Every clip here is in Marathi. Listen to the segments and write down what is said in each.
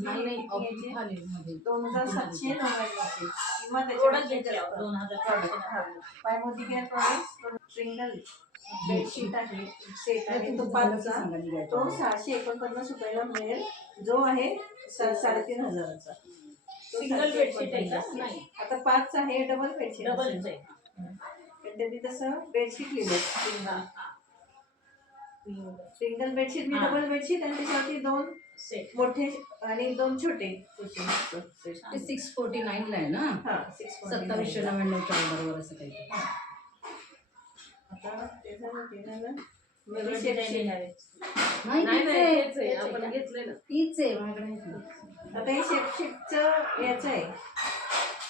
नाही नाही किती याचे? मध्ये 2799 किंवा buy Modicare products single bedsheet आहे सेट आहे तो 5चा तो 649 रुपयाला मिळेल जो आहे 3500चा सिंगल बेडशीट आहे का? नाही आता 5चा आहे डबल बेडशीट डबलच आहे. पण त्यांनी तसं बेडशीट लिहिलं सिंगल बेडशीट मी डबल बेडशीट आणि त्याच्यावरती 2 सेट मोठे आणि 2 छोटे ते 649 ला आहे ना. हा 2799 च्या बरोबर असं काही. आता ते झालं ते झालं वेगळं डिझाईन आहे. नाही तेच आहे आपण घेतले ना. तीच आहे माझ्याकडे. आता हे शेपशिपचं याचं आहे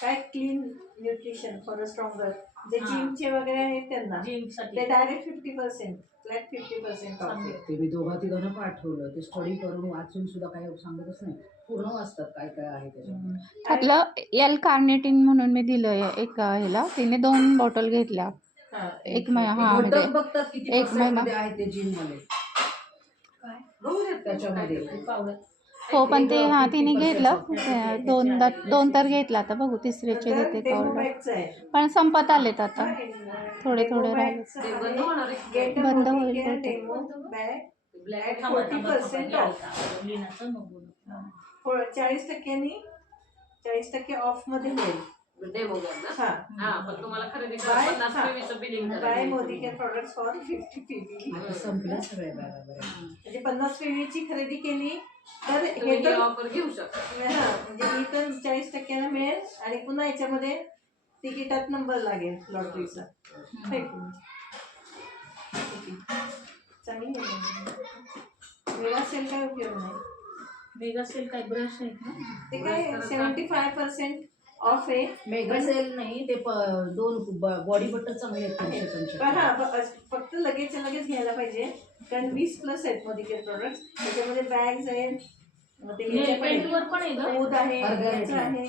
काय clean nutrition for a stronger जे जिमचे वगैरे आहेत त्यांना जिम साठी ते डायरेक्ट 50% फ्लॅट 50% ऑफ आहे. ते मी दोघा तिघांना पाठवलं ते स्टडी करून वाचून सुद्धा काही सांगतच नाही. पूर्ण वाचतात काय काय आहे त्याच्यामध्ये. त्यातलं एल कार्निटिन म्हणून मी दिलं एक ह्याला तिने 2 बॉटल घेतल्या हा, एक महिना हा म्हणजे घटक बघतात किती एक percent महिना. मध्ये आहे ते जिम मध्ये बघू देत त्याच्यामध्ये. पावडर हो पण ते हा तिने घेतलं दोन तर घेतला आता बघू तिसऱ्याचे नंतर घेते डेमो पावडर बॅगचं आहे पण संपत आलेत आता थोडे राहिले. ते बंद होणार आहे. गेट बंद होईल होईल बहुतेक. Demo bag black 40% off. लिनाचं मग बोलू. 40% 40% ऑफ मध्ये मिळेल डेमो घ्या ना. हा हा पण तुम्हाला खरेदी बाय करा 50 PV billing buy Modicare products for 50 PV आता संपल्या सगळ्या बरोबर. म्हणजे 50 PV ची खरेदी केली तर हे तुम्ही तर ऑफर घेऊ शकता. हा म्हणजे ही तर 40% मिळेल आणि पुन्हा याच्यामध्ये तिकिटात नंबर लागेल लॉटरीचा चांगली वेगळा सेल काय उपयोग नाही मेगा सेल काय ब्रश आहेत ना. ते काय 75% ऑफ आहे मेगा सेल नाही ते 2 बॉडी बटर चांगले आहेत 355. पण हा फक्त लगेच घ्यायला पाहिजे कारण 20+ आहेत मोदी केअर प्रोडक्ट्स त्याच्यामध्ये बॅग्स आहेत मग ते नेल पेंट वर पण आहे का? दूध आहे अर्ध्या याचं रेटला. आहे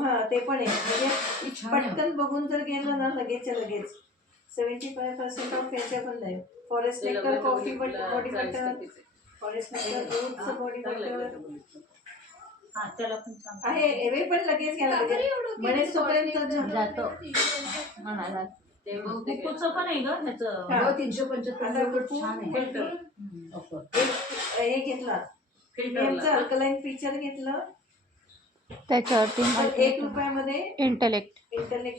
हा ते पण आहे म्हणजे छान आहे. पटकन बघून जर गेलं ना लगेच 75% ऑफ याच्या पण आहे forest nectar coffee body butter forest nectar दूधचं बॉडी बटर हा त्याला पण सांग आहे एवे पण लगेच घ्यायला पाहिजे म्हणेच तोपर्यंत जातो म्हणाला ते बहुतेक कुकूचं पण आहे ग ह्याचं. हा. 375 छान आहे फिल्टर ऑफर. हे घेतला यांचं अल्कलाईन फीचर घेतलं तर त्याच्यावरती 1 रुपयामध्ये इंटेलेक्ट इंटरनेट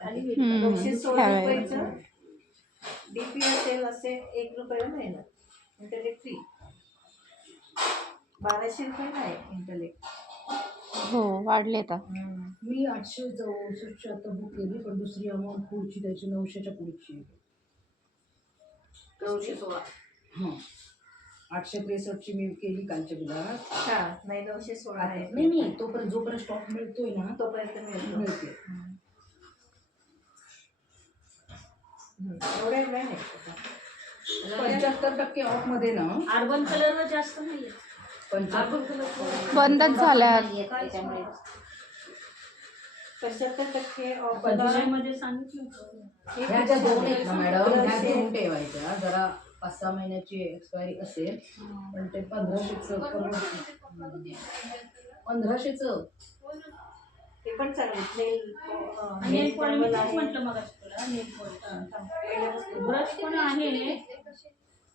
खाली 916 रुपयाचं डीपी असेल असे 1 रुपयाला मिळणार इंटरनेट फ्री 1200 रुपये आहे इंटरनेट हो वाढले आता. मी 864 आता बुक केली पण दुसरी अमाऊंट पुढची त्याची 900च्या पुढची. 916 हां 863 ची मी केली कालच्या बिलात. हा नाही 916 आहे नाही तोपर्यंत जोपर्यंत स्टॉक मिळतोय ना तोपर्यंत मिळतो मिळते. एवढ्या वेळ नाही 75% ऑफ मध्ये ना अर्बन कलर वर जास्त नाहीये. 75 बंदच झाल्या त्याच्यामुळे 75% ऑफ डिझाईन मध्ये सांगितलं होतं. ह्या ज्या 2 आहेत ना मॅडम ह्या 2 ठेवायच्या जरा 5-6 महिन्याची एक्सपायरी असेल पण ते 1500चं 1500चं ते पण चांगले नेल पॉलिश म्हटलं मग तुला नेल पॉलिश ब्रश पण आहे.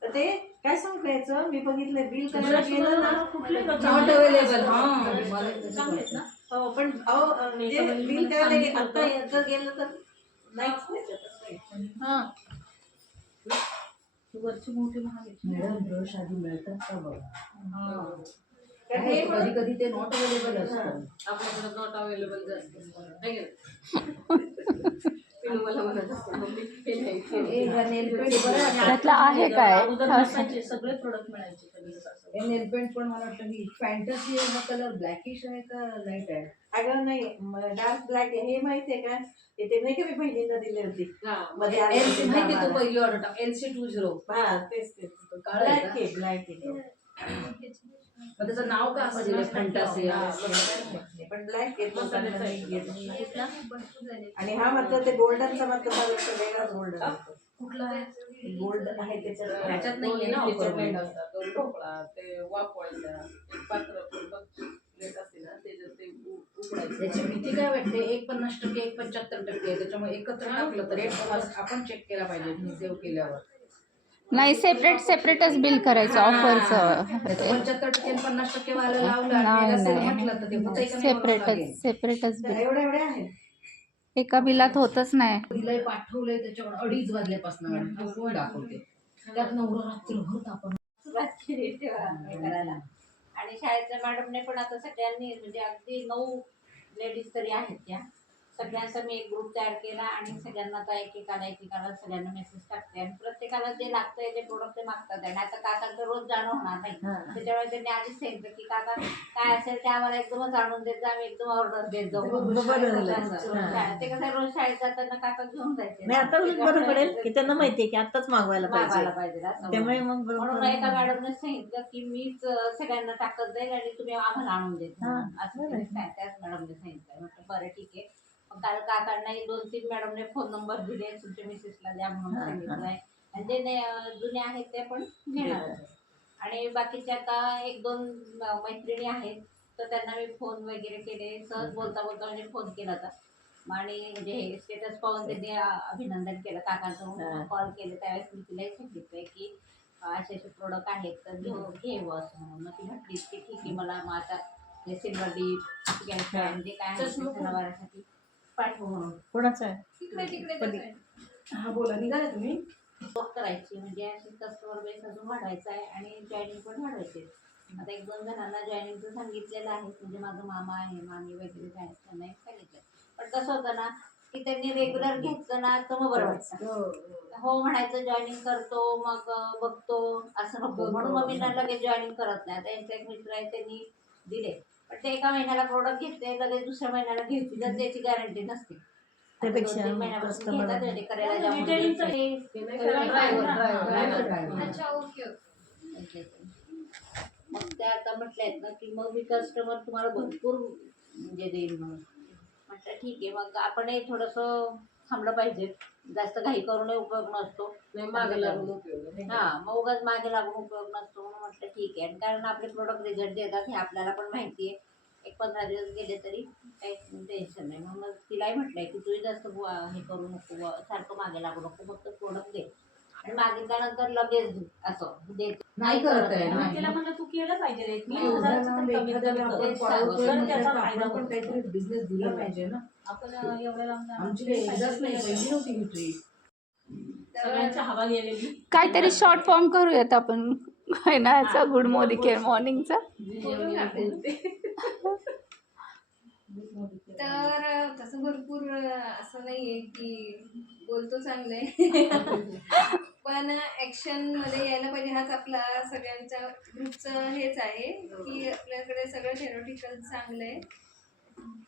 ते काय सांगू याचं मी बघितलं बिल करायला ब्रश गेलं ना कुठले नॉट अवेलेबल. हां चांगलेत ना. हो पण म्हणजे बिल करायला आता जर गेलं तर नाहीच त्याच्यात असं आहे. हा वरची मोठी महाग आहे. मॅडम ब्रश आधी मिळतात का बघा. कारण हे कधी कधी ते नॉट अवेलेबल असतं. आपल्याकडे नॉट अवेलेबल जास्त नाही मला म्हणत असते मम्मी हे नाही हे ह्या नेल पेंट बरं वाटतं. त्यातलं आहे काय अगोदर नसायचे सगळे प्रोडक्ट मिळायचे कधी असं. हे नेल पेंट पण मला वाटतं की फॅन्टसी हा कलर ब्लॅकिश आहे का लाईट आहे. अगं नाही डार्क ब्लॅक हे माहितीये का ते नाही का मी बहिणीला दिली होती मध्ये आली LC होती माहिती कामाला. तू पहिली ऑर्डर टाक LC20. हा तेच काळं आहे ब्लॅक का? आहे ब्लॅक आहे मग त्याचं नाव का असं फॅन्टसी पण ब्लॅक आहे मसाल्याचा आहे. कुठला? आणि हा मात्र ते गोल्डनचा मात्र वेगळा गोल्डन कुठला गोल्ड आहे त्याच्यात ह्याच्यात नाहीये ना दोन offer प्लेट मध्ये. असतात, दोन ढोकळा, ते वाफवायच्या, एक पात्र प्लेट असते ना त्याच्यात ते उकडायचं. त्याची भीती काय वाटते 1 50% 1 75% आहे, त्याच्यामुळे एकत्र टाकलं तर आपण चेक केला पाहिजे सेव्ह केल्यावर. नाही, सेपरेटच बिल करायचं ऑफरचं. 75% 50% वाला लावलं आणि नाही, मेगा सेल नाही. म्हटलं तर ते होतंय का नाही बघावं लागेल. सेपरेटच बिल. एवढ्या एवढ्या आहेत. एका बिलात होतच नाही. दिलंय पाठवलंय त्याच्यावर 2:30 वाजल्यापासून फोन दाखवते त्यात नवरा रात्रभर आपण करायला. आणि शाळेच्या मॅडमने पण आता सगळ्यांनी म्हणजे अगदी 9 लेडीज तरी आहेत त्या सगळ्यांचा मी एक ग्रुप तयार केला आणि सगळ्यांना आता एकेकाला सगळ्यांना मेसेज टाकते आणि प्रत्येकाला जे लागतंय जे प्रोडक्ट ते मागतात आणि आता काकांचं रोज जाणं होणार नाही त्याच्यामुळे त्यांनी आधीच सांगितलं की काका काय असेल ते आम्हाला एकदमच आणून देत जा, आम्ही एकदम ऑर्डर देत जाऊ. ते कसं रोज शाळेत जाताना काका घेऊन जायचे नाही आता उलट बरं पडेल की त्यांना माहितीये की आताच मागवायला मागवायला पाहिजे पाहिजे असं. त्यामुळे मग म्हणून एका मॅडमने सांगितलं की मीच सगळ्यांना टाकत जाईल आणि तुम्ही आम्हाला आणून देत हा, असं त्याच मॅडमने सांगितलं. म्हटलं बरं ठीक आहे. मग काल काकांनाही 2-3 मॅडमने फोन नंबर दिले तुमच्या मिसेसला द्या म्हणून सांगितलंय आणि जे जुने आहेत ते पण घेणार आणि बाकीचे आता 1-2 मैत्रिणी आहेत तर त्यांना मी फोन वगैरे केले. सहज बोलता बोलता म्हणजे फोन केला होता आणि म्हणजे हे स्टेटस पाहून त्यांनी अभिनंदन केलं काकांचं. कॉल केले त्यावेळेस मी तिलाही सांगितलंय की असे असे प्रोडक्ट आहेत तर घेऊ असं म्हणून. मग ती म्हटली की ठीक आहे मला मग आता हे सिल्वर डीप म्हणजे काय आहे सणावारासाठी पाठवू म्हणून. कोणाचं आहे तिकडे तिकडे हा बोला निघाला तुम्ही. वर्क करायची म्हणजे अशी कस्टमर बेस अजून वाढवायचा आहे आणि जॉईनिंग पण वाढवायचे. आता 1-2 जणांना जॉईनिंगचं सांगितलेलं आहे म्हणजे माझं मामा आहे मामी वगैरे आहेत त्यांना सांगितलं. पण कसं होतं ना की त्यांनी रेग्युलर घेतलं ना तर मग बरं वाटतं. हो म्हणायचं जॉईनिंग करतो मग बघतो असं नको म्हणून मग मी ना लगेच जॉईनिंग करत नाही. त्यांचा एक मित्र आहे त्यांनी दिले पण ते एका महिन्याला प्रोडक्ट घेतले लगेच दुसऱ्या महिन्याला घेतली तर त्याची गॅरंटी नसते. त्यापेक्षा महिन्यापासून घेतात म्हणजे करायला जाऊन अच्छा ओके मग त्या आता म्हटल्या आहेत ना की मग मी कस्टमर तुम्हाला भरपूर म्हणजे देईल म्हणून. म्हटलं ठीक आहे मग आपणही थोडंसं थांबलं पाहिजे. जास्त घाई करूनही उपयोग नसतो. नाही मागे लागून उपयोग आहे. हा मग उगाच मागे लागून उपयोग नसतो म्हणून म्हटलं ठीक आहे. आणि कारण आपले प्रोडक्ट रिझल्ट देतात हे आपल्याला पण माहिती आहे. 1-15 दिवस गेले तरी काही टेन्शन नाही. मग तिलाही म्हटलंय की तू जास्त हे करू नको सारखं मागे लागू नको फक्त प्रोडक्ट दे आणि मागितल्यानंतर लगेच दे असं देत नाही करत आहे मग नाही. तिला म्हणलं तू केलं पाहिजे रे नाही, उदाहरणार्थ एखाद्याला आपण पळवतोय तर म्हणजे त्याचा आपण फायदा पण होतो. काहीतरी बिझनेस दिला पाहिजे ना. आपण एवढ्या लांब जाणार. आमची काही एकदाच नाही पहिली नव्हती ही ट्रीप. सगळ्यांच्या हवा गेलेली. काहीतरी शॉर्ट फॉर्म करूयात आपण आहे ना याचा गुड मॉर्निंगचा. तर तसं भरपूर असं नाहीये की बोलतो चांगले पण ऍक्शन मध्ये यायला पाहिजे. हाच आपला सगळ्यांच्या ग्रुपचं हेच आहे की आपल्याकडे सगळं थेरोटिकल चांगलं आहे.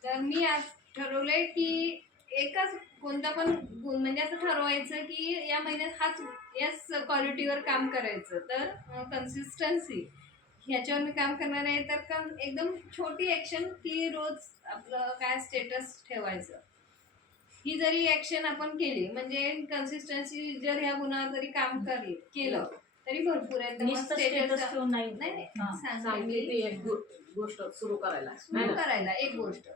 तर मी आज ठरवलंय की एकाच कोणता पण गुण म्हणजे असं ठरवायचं की या महिन्यात याच क्वालिटीवर काम करायचं. तर कन्सिस्टन्सी ह्याच्यावर मी काम करणार आहे. तर एकदम छोटी ॲक्शन की रोज आपलं काय स्टेटस ठेवायचं. ही जरी ॲक्शन आपण केली म्हणजे कन्सिस्टन्सी जर ह्या गुणावर जरी काम केलं तरी भरपूर आहे. तर मग नुसतं status स्टेटस ठेवून नाही. नाही हां. चांगली ती एक गोष्ट सुरू करायला सुरू करायला एक गोष्ट.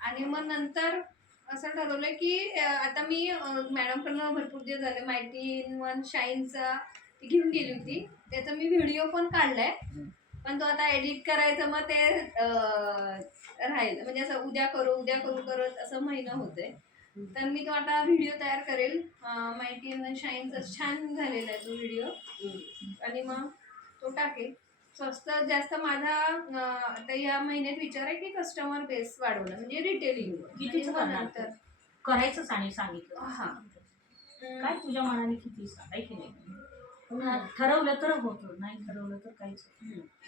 आणि मग नंतर असं ठरवलं की आता मी मॅडमकडनं भरपूर दिवस झाले माहिती इन वन शाईनचा घेऊन गेली होती. त्याचा मी व्हिडिओ पण काढलाय पण तो आता एडिट करायचं मग ते राहील म्हणजे असं उद्या करू करत असं महिना होतंय. तर मी तो आता व्हिडिओ तयार करेल. माहिती इन वन शाईनचा छान झालेला आहे तो व्हिडिओ आणि मग तो टाकेल. स्वस्त जास्त माझा आता या महिन्यात विचार आहे की कस्टमर बेस वाढवणं म्हणजे रिटेलिंग कितीच नंतर करायचंच आणि सांगितलं. हा काय तुझ्या मनाने किती सांगाय की नाही. ठरवलं तर होतं नाही ठरवलं तर काहीच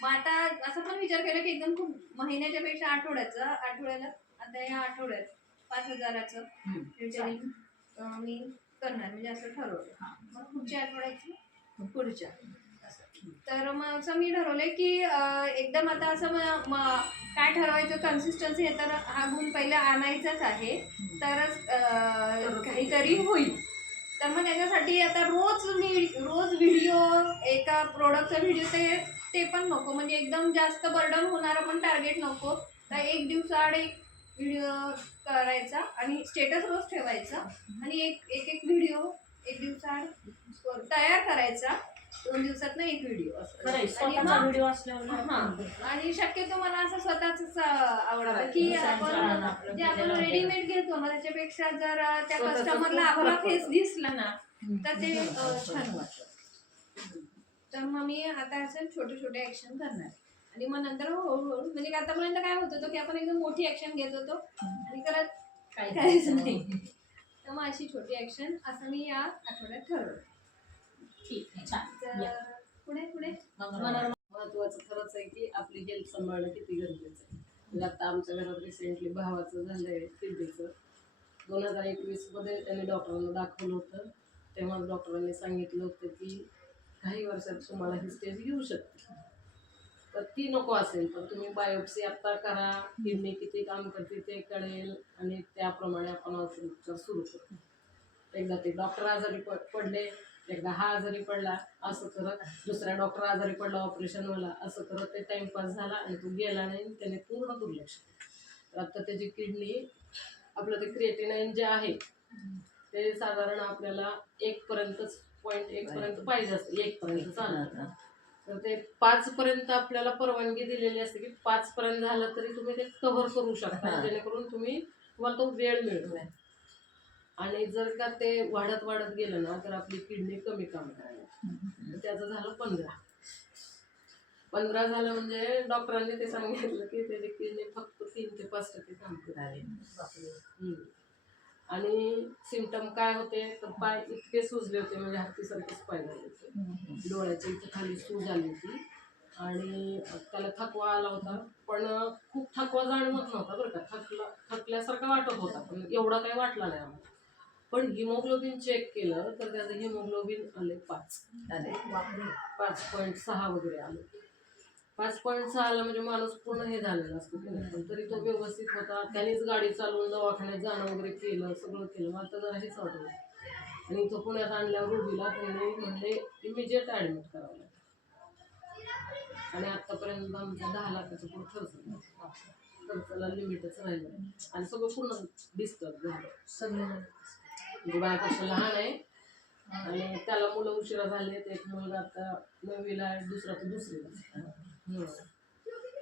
मग आता असं पण विचार केला की एकदम खूप महिन्याच्या पेक्षा आठवड्याला आता या आठवड्यात 5,000चं रिटेलिंग मी करणार म्हणजे असं ठरवलं. मग पुढच्या आठवड्याचं पुढच्या असं. तर मग असं मी ठरवलंय की एकदम आता असं काय ठरवायचं कन्सिस्टन्सी हे तर हा गुण पहिला आणायचाच आहे तरच काहीतरी होईल. तर मग त्याच्यासाठी आता रोज व्हिडिओ एका प्रोडक्टचा व्हिडिओ ते पण नको, म्हणजे एकदम जास्त बर्डन होणारा पण टार्गेट नको. तर एक दिवसाआड एक व्हिडिओ करायचा आणि स्टेटस रोज ठेवायचा आणि एक व्हिडिओ एक दिवसाआड तयार करायचा, 2 दिवसात एक व्हिडिओ खरंय, आणि स्वतःचा मग व्हिडिओ असल्यावर आणि शक्यतो मला असं स्वतःच आवडतं की आपण जे आपण रेडीमेड घेतो ना त्याच्यापेक्षा जर त्या कस्टमरला आपला फेस दिसला ना तर ते छान वाटतं. तर मग मी आता असं छोटे छोटे ऍक्शन करणार आणि मग नंतर हळूहळू, म्हणजे आतापर्यंत काय होत होतं की आपण एकदम मोठी ऍक्शन घेत होतो आणि करत काहीच नाही. तर मग अशी छोटी ऍक्शन असं मी या आठवड्यात ठरवलं. ठीक आहे, छान. तर पुढे महत्वाचं खरंच आहे की आपली हेल्थ सांभाळणं किती गरजेचं आहे. म्हणजे आता आमच्या घरात रिसेंटली भावाचं झालंय किडनीचं. 2021 मध्ये त्यांनी डॉक्टरांना दाखवलं होतं. तेव्हा डॉक्टरांनी सांगितलं होतं की काही वर्षात तुम्हाला ही स्टेज येऊ शकते. तर ती नको असेल तर तुम्ही बायोप्सी आत्ता करा, किडनी किती काम करते ते कळेल आणि त्याप्रमाणे आपण औषधोपचार सुरू करू. एकदा ते डॉक्टर आजारी पडले, एकदा हा आजारी पडला, असं करत दुसऱ्या डॉक्टर आजारी पडला ऑपरेशनवाला, असं करत ते टाइमपास झाला आणि तो गेला नाही, त्याने पूर्ण दुर्लक्ष केलं. तर आता त्याची किडनी, आपलं ते क्रिएटिनाइन जे आहे ते साधारण आपल्याला 1 पर्यंत पाहिजे असतं, 1 पर्यंत चालतं. तर ते 5 पर्यंत आपल्याला परवानगी दिलेली असते की 5 पर्यंत झालं तरी तुम्ही ते कव्हर करू शकता, जेणेकरून तुम्हाला तो वेळ मिळतो. आणि जर का ते वाढत गेलं ना तर आपली किडनी कमी काम करायला. त्याचं झालं 15 झालं म्हणजे डॉक्टरांनी ते सांगितलं की त्याची किडनी फक्त 3 ते 5% काम करते. आणि सिम्पटम काय होते तर पाय इतके सुजले होते, म्हणजे हत्तीसारखेच पाय झाले होते. डोळ्याच्या इथे खाली सूज आली होती आणि त्याला थकवा आला होता, पण खूप थकवा जाणवत नव्हता बरं का. थकल्यासारखं वाटत होता, पण एवढा काही वाटला नाही आम्हाला. पण हिमोग्लोबिन चेक केलं तर त्याचं हिमोग्लोबिन आले 5. 5.6 वगैरे आले. 5.6 आला म्हणजे माणूस पूर्ण हे झालेला असतो की नाही, पण तरी तो व्यवस्थित होता. त्यानेच गाडी चालवून दवाखान्यात जाणं वगैरे केलं, सगळं केलं. मला तर जरा हेच वाटलं. आणि इथं पुण्यात आणल्यावर रुबीला त्यांनी म्हणले इमिजिएट ॲडमिट करावं लागेल. आणि आत्तापर्यंत आमचा 10 लाखाचा पण खर्च झाला. खर्चाला लिमिटच राहिलं आणि सगळं पूर्ण डिस्टर्ब झालं सगळं. म्हणजे बाळकाचं लहान आहे आणि त्याला मुलं उशिरा झाले. एक मुलगा आता 9वीला आहे, दुसरा तर 2रीला.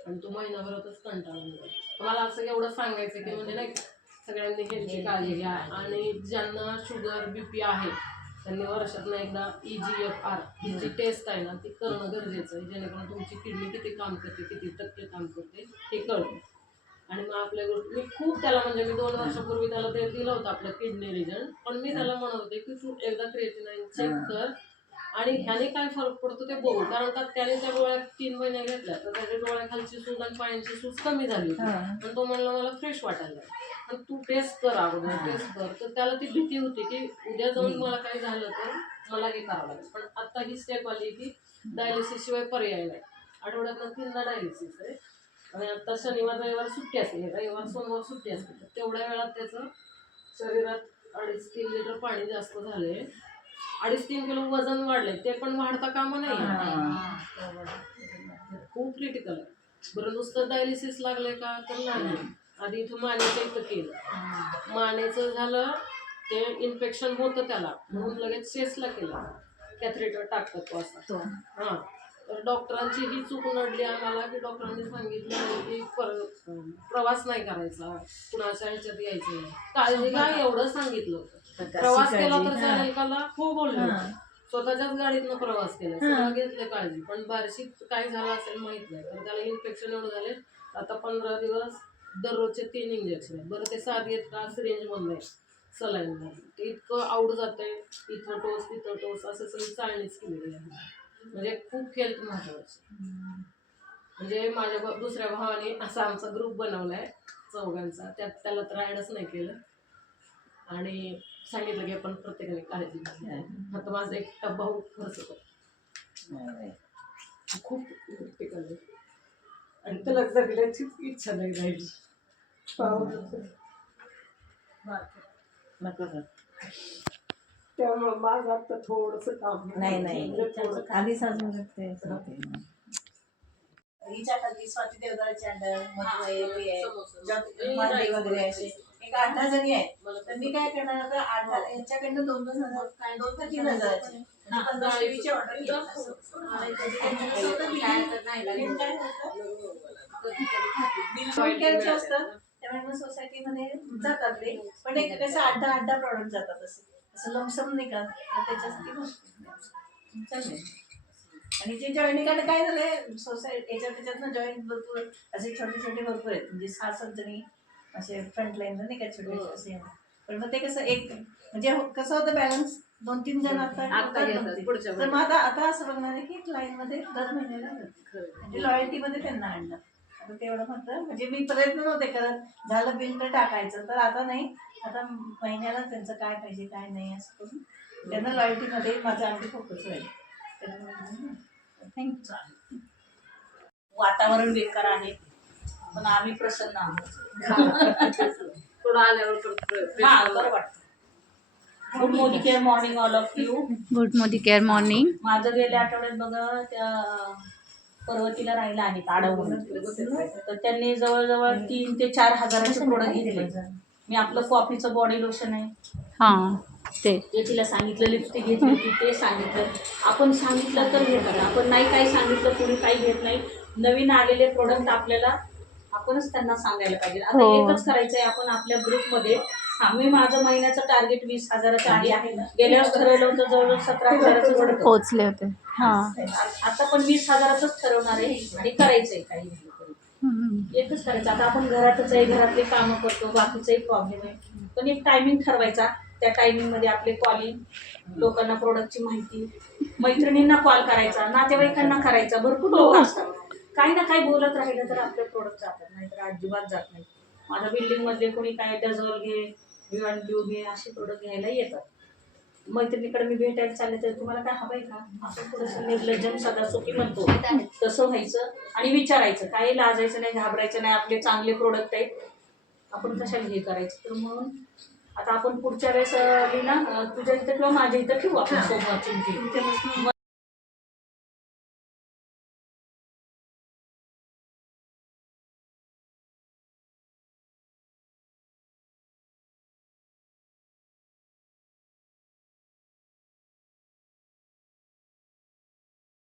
आणि तो महिनाभरातच कंटाळला. मला असं एवढं सांगायचं की म्हणजे नाही सगळ्यांनी हेल्थची काळजी घ्या. आणि ज्यांना शुगर BP आहे त्यांनी वर्षातून एकदा EGFR ही टेस्ट आहे ना ती करणं गरजेचं आहे, जेणेकरून तुमची किडनी किती काम करते, किती टक्के काम करते हे कळतं. आणि मग आपल्या गोष्टी मी खूप त्याला, म्हणजे मी 2 वर्षापूर्वी त्याला ते दिलं होतं आपलं किडनी रिजन, पण मी त्याला म्हणत होते की तू एकदा क्रिएटिनाइन चेक कर आणि ह्याने काय फरक पडतो ते बघू. कारण का त्याने त्या डोळ्यात 3 महिने घेतल्या तर त्याच्या डोळ्याखालची सूज आणि पायांची सूज कमी झाली होती. पण तो म्हणला मला फ्रेश वाटायला, पण तू टेस्ट कर अगोदर, टेस्ट कर. तर त्याला ती भीती होती की उद्या जाऊन मला काही झालं तर मला हे करावं लागेल. पण आत्ता ही स्टेप आली की डायलिसिस शिवाय पर्याय नाही. आठवड्यातनं 3दा डायलिसिस आहे. आणि आता शनिवार रविवार सुट्टी असते, रविवार सोमवार सुट्टी असते. तर तेवढ्या वेळात त्याचं शरीरात 2.5-3 लिटर पाणी जास्त झाले, 2.5-3 किलो वजन वाढले. ते पण वाढता कामा नाही, खूप क्रिटिकल आहे. बरं नुसतं डायलिसिस लागलंय का तर नाही. आधी इथं मानेचं इथं केलं, मानेचं झालं ते इन्फेक्शन होतं त्याला, म्हणून लगेच चेस्टला केलं. कॅथेटर टाकतात तो असा. हां, तर डॉक्टरांची ही चूक नडली आम्हाला की डॉक्टरांनी सांगितलं की प्रवास नाही करायचा, कुणाच्या ह्याच्यात यायचं नाही, काळजी घ्या एवढं सांगितलं होतं. प्रवास केला तर चालेल का, हो बोललो. स्वतःच्याच गाडीतनं प्रवास केला, सगळं घेतलं काळजी, पण बारशीत काय झालं असेल माहित नाही. तर त्याला इन्फेक्शन एवढं झाले, आता 15 दिवस दररोजचे 3 इंजेक्शन आहे. बरं ते 7 येत का सिरेंजमधलं आहे, सलाईन ते इतकं आवड जातंय, इथं टोस तिथं टोस, असं सगळी चाळणीच केलेली आहे. म्हणजे खूप हेल्थ महत्वाची. म्हणजे माझ्या दुसऱ्या भावाने असा आमचा ग्रुप बनवलाय 4घांचा, त्यात त्याला तर ॲडच नाही केलं आणि सांगितलं की आपण प्रत्येकाने काळजी घ्या. आता माझा एक भाऊ खर्च करतो, खूप प्रॅक्टिकल आहे आणि त्याला जगण्याचीच इच्छा नाही राहिली. त्यामुळे माझं आता थोडस काम नाही नाही म्हणजे थोडं आधीच अजून ते हिच्या खाली स्वाती देवदाराची अंडर मांडे वगैरे असे एक 8-10 जणी आहेत. तर मी काय करणार आता यांच्याकडनं 2,000 2 ते 3,000 1500 ऑर्डर असतात. त्यामुळे सोसायटीमध्ये जातात ते, पण एक कसं 8-10 प्रॉडक्ट जातात असं लमसम नाही का, तर त्याच्यासाठी चालेल. आणि जे जॉईनिंग काय झालंय सोसायटी त्याच्यातनं जॉईन भरपूर असे छोटे भरपूर आहेत, म्हणजे 6-7 जणी असे फ्रंट लाईन नाही का छोटे असे. पण मग ते कसं एक म्हणजे कसं होतं बॅलन्स 2-3 जण तर मग आता असं बघणार आहे की लाईन मध्ये दर महिन्याला म्हणजे लॉयल्टी मध्ये त्यांना आणलं. आता तेवढं म्हटलं म्हणजे मी प्रयत्न नव्हते करत, झालं बिल तर टाकायचं, तर आता नाही, आता महिन्याला त्यांचं काय पाहिजे काय नाही असं करून त्यांना लॉयल्टी मध्ये माझा अगदी फोकस राहील. थँक्यू. वातावरण बेकार आहे पण आम्ही प्रसन्न आहोत. थोडं आल्यावर परत हा बरं वाटतं. Good Modi care morning all of you. Good Modi care morning. माझं गेल्या आठवड्यात बघा त्या पर्वतीला राहिला आहे ताडवून, तर त्यांनी जवळजवळ 3 ते 4 हजाराचे प्रोडक्ट घेतले. मी आपलं कॉफीचं बॉडी लोशन आहे हां ते ते तिला सांगितलं, लिपस्टिक घेतली होती ते सांगितलं. आपण सांगितलं तर घेतात, आपण नाही काही सांगितलं कोणी काही घेत नाही. नवीन आलेले प्रोडक्ट आपल्याला आपणच त्यांना सांगायला पाहिजे. आता एकच करायचंय आपण आपल्या ग्रुपमध्ये. मी माझं महिन्याचं टार्गेट 20,000चं आहे. गेल्या वेळेस ठरवलं होतं जवळजवळ 17,000चं प्रोडक्ट पोचले होते. हां आता पण 20,000चंच ठरवणार आहे आणि करायचंय काही नाही तरी. एकच करायचं. आता आपण घरातच आहे, घरातले कामं करतो, बाकीचाही प्रॉब्लेम आहे, पण एक टायमिंग ठरवायचा. त्या टायमिंगमध्ये आपले कॉलिंग, लोकांना प्रोडक्टची माहिती, मैत्रिणींना कॉल करायचा, नातेवाईकांना करायचा. भरपूर लोक असतात, काही ना काही बोलत राहिलं तर आपले प्रोडक्ट जातात, नाही तर अजिबात जात नाही. माझ्या बिल्डिंगमधले कोणी काय डझॉल घे, विवान ब्ल्यू घे असे प्रोडक्ट घ्यायला येतात. मैत्रिणीकडे मी भेटायला चालले तर तुम्हाला काय हवंय का, आपण थोडंसं निर्लज्जम सदासुखी म्हणतो तसं व्हायचं आणि विचारायचं. काही लाजायचं नाही, घाबरायचं नाही. आपले चांगले प्रोडक्ट आहेत, आपण कशाला हे करायचं. तर म्हणून आता आपण पुढच्या वेळेस ना तुझ्या इथं किंवा माझ्या इथं ठेवू आपण सोमवारची.